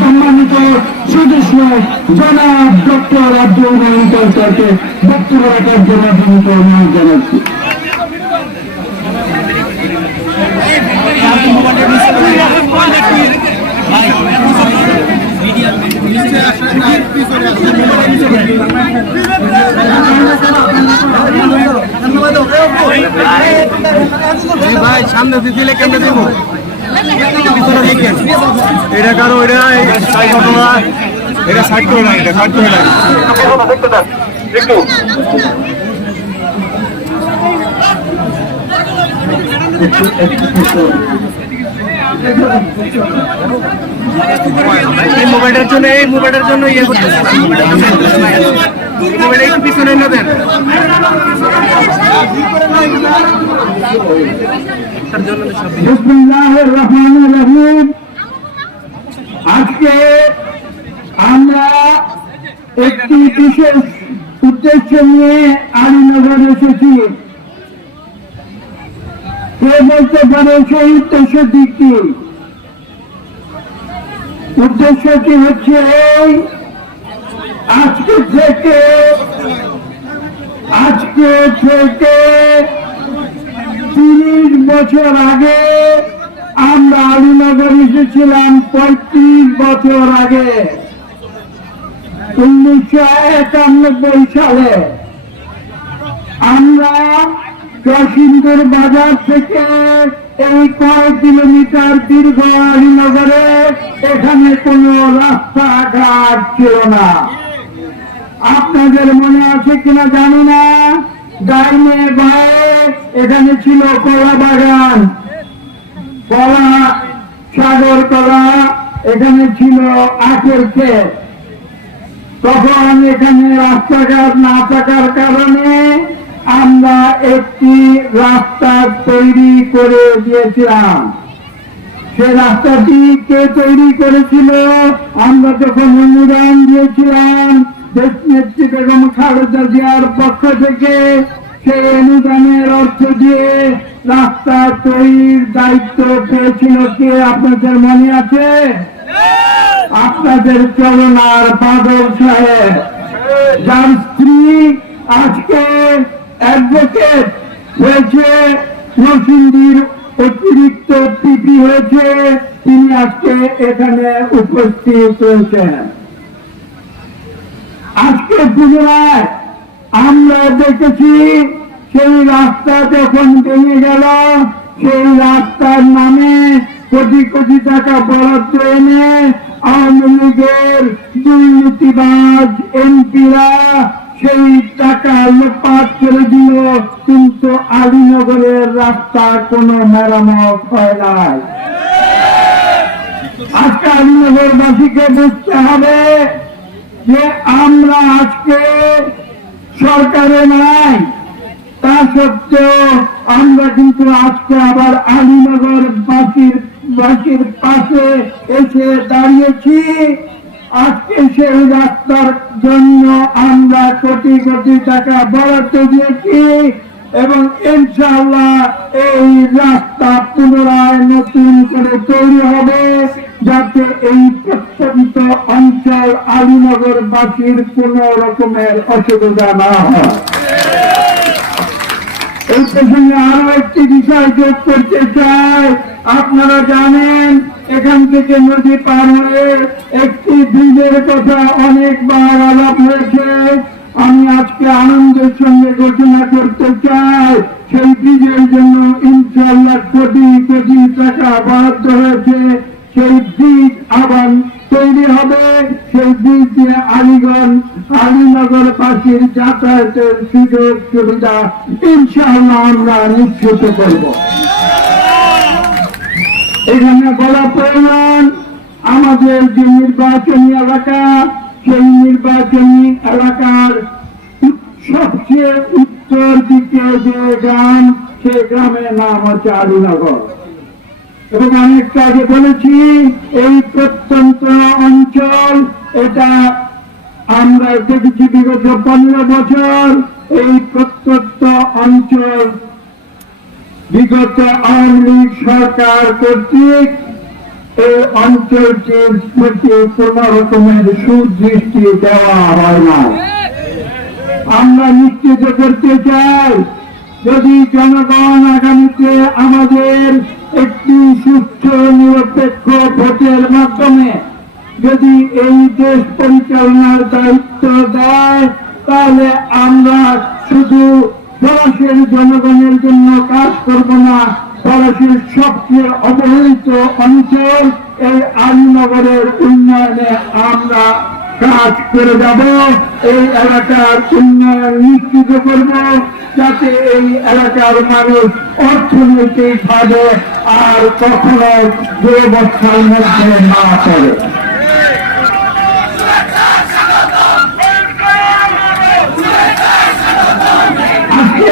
সম্মানিত সদস্য জনাব ডক্টর আব্দুল রহিম সরকারকে বক্তব্য রাখার জন্য বিনীত অনুরোধ জানাচ্ছি ভাই, সামনে দিলে কেন দেব? এটা কারও, এটা এটা সাইড করে না, এটা সাইড করে না। এই মোবাইলের জন্য, এই মোবাইলের জন্য ইয়ে করতেছে। মোবাইল একটু পিছনে না দেন। আজকে আমরা একটি বিশেষ উদ্দেশ্য নিয়ে আলীনগর এসেছি। কে বলতে পারে সেই উদ্দেশ্যটি কি উদ্দেশ্যটি হচ্ছে আজকে থেকে আজকে থেকে তিরিশ বছর আগে আমরা আলীনগর এসেছিলাম পঁয়ত্রিশ বছর আগে। উনিশশো একানব্বই সালে আমরা জসিন্দুর বাজার থেকে এই কয়েক কিলোমিটার দীর্ঘ আলিনগরে, এখানে কোনো রাস্তাঘাট ছিল না। আপনাদের মনে আছে কিনা জানি না। ডাইনে বায়ে এখানে ছিল কলা বাগান। কলা, সাগর কলা, এখানে ছিল আখের ক্ষেত। তখন এখানে রাস্তাঘাট না থাকার কারণে আমরা একটি রাস্তা তৈরি করে দিয়েছিলাম। সে রাস্তাটি কে তৈরি করেছিল? আমরা যখন অনুদান দিয়েছিলাম নেত্রী বেগম খালেদা জিয়ার পক্ষ থেকে সেই অনুদানের অর্থ দিয়ে রাস্তা তৈরির দায়িত্ব পেয়েছিল আপনাদের মনে আছে আপনাদের চলনার বাদল সাহেব যার স্ত্রী আজকে অ্যাডভোকেট হয়েছে নরসিংদীর অতিরিক্ত পিপি হয়েছে তিনি আজকে এখানে উপস্থিত হয়েছেন আজকে পুজোয় আমরা দেখেছি সেই রাস্তা যখন ভেঙে গেল, সেই রাস্তার নামে কোটি কোটি টাকা বরাদ্দ এনে আওয়ামী লীগের দুর্নীতিবাজ এমপিরা সেই টাকা লোপাট করে দিল। কিন্তু আলীনগরের রাস্তা কোনো মেরামত হয় নাই। আজকে আলীনগরবাসীকে বুঝতে হবে যে আমরা আজকে সরকারে নাই। তা সত্ত্বেও আমরা কিন্তু আজকে আবার আলীনগর বাসীর বাসীর পাশে এসে দাঁড়িয়েছি। আজকে সেই রাস্তার জন্য আমরা কোটি কোটি টাকা বরাদ্দ দিয়েছি এবং ইনশাআল্লাহ এই রাস্তা পুনরায় নতুন করে তৈরি হবে যাতে এই আলীনগর কোন রকমের অসুবিধা না হয়। এই প্রসঙ্গে আরও একটি বিষয় যোগ করতে চাই। আপনারা জানেন, এখান থেকে নদী পার হয়ে একটি ব্রিজের কথা অনেকবার আলাপ হয়েছে। আমি আজকে আনন্দের সঙ্গে ঘোষণা করতে চাই, সেই ব্রিজের জন্য ইনশাল্লাহ কোটি কোটি টাকা বরাদ্দ হয়েছে। সেই ব্রিজ আবার তৈরি হবে সেই ব্রিজ দিয়ে আলিগঞ্জ, আলীনগর পাশের যাতায়াতের সুযোগ সুবিধা ইনশাআল্লাহ আমরা নিশ্চিত করব। এখানে বলা প্রয়োজন, আমাদের যে নির্বাচনী এলাকা, সেই নির্বাচনী এলাকার সবচেয়ে উত্তর দিকে যে গ্রাম, সেই গ্রামের নাম হচ্ছে আলীনগর। এবং আমি একটু আগে বলেছি, এই প্রত্যন্ত অঞ্চল, এটা আমরা দেখেছি বিগত পনেরো বছর, এই প্রত্যন্ত অঞ্চল বিগত আওয়ামী লীগ সরকার কর্তৃক এই অঞ্চলটির প্রতি কোন রকমের সুদৃষ্টি দেওয়া হয় না। আমরা নিশ্চিত করতে চাই, যদি জনগণ আগামীতে আমাদের একটি সুস্থ নিরপেক্ষ ভোটের মাধ্যমে যদি এই দেশ পরিচালনার দায়িত্ব দেয়, তাহলে আমরা শুধু পলাশের জনগণের জন্য কাজ করব না পলাশের সবচেয়ে অবহেলিত অঞ্চল, এই আলিনগরের উন্নয়নে আমরা কাজ করে যাব, এই এলাকার উন্নয়ন নিশ্চিত করব, যাতে এই এলাকার মানুষ অর্থনৈতিক ভাবে আর কখনো দুরবস্থার মধ্যে না করে। আজকে